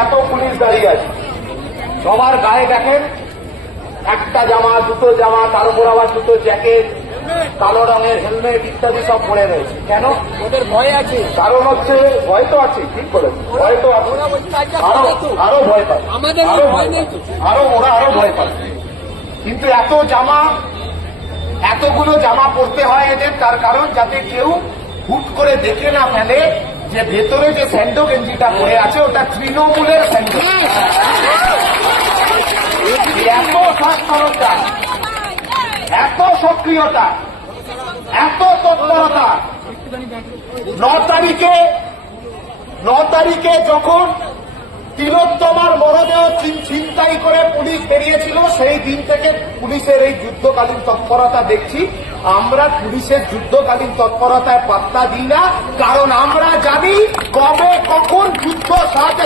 এত পুলিশ দাঁড়িয়ে আছে, সবার গায়ে দেখেন একটা জামা, দুটো জামা, তার উপর আবার দুটো জ্যাকেট, কালো রঙের হেলমেট ইত্যাদি সব পরে রয়েছে। কেন? ওদের ভয় আছে। কারণ হচ্ছে ভয় তো আছে, ঠিক বলেছে, ভয় তো আছে, আরো ভয় পায়, আমাদের ভয় নেই তো, ওরা আরো ভয় পায়। কিন্তু এত জামা, এতগুলো জামা পরতে হয় এদের, তার কারণ যাতে কেউ হুট করে দেখে না ফেলে যে ভেতরে যে স্যান্ডো গেঞ্জিটা পরে আছে ওটা তৃণমূলের স্যান্ডো। এত সাক্ষরতা, এত সক্রিয়তা, এত তৎপরতা। 9 তারিখে যখন তিলোত্তমার মরদেহ ছিনতাই করে পুলিশ বেরিয়েছিল, সেই দিন থেকে পুলিশের এই যুদ্ধকালীন তৎপরতা দেখছি। আমরা পুলিশের যুদ্ধকালীন তৎপরতায় পাত্তা দিই না, কারণ আমরা জানি কবে কখন যুদ্ধ সাথে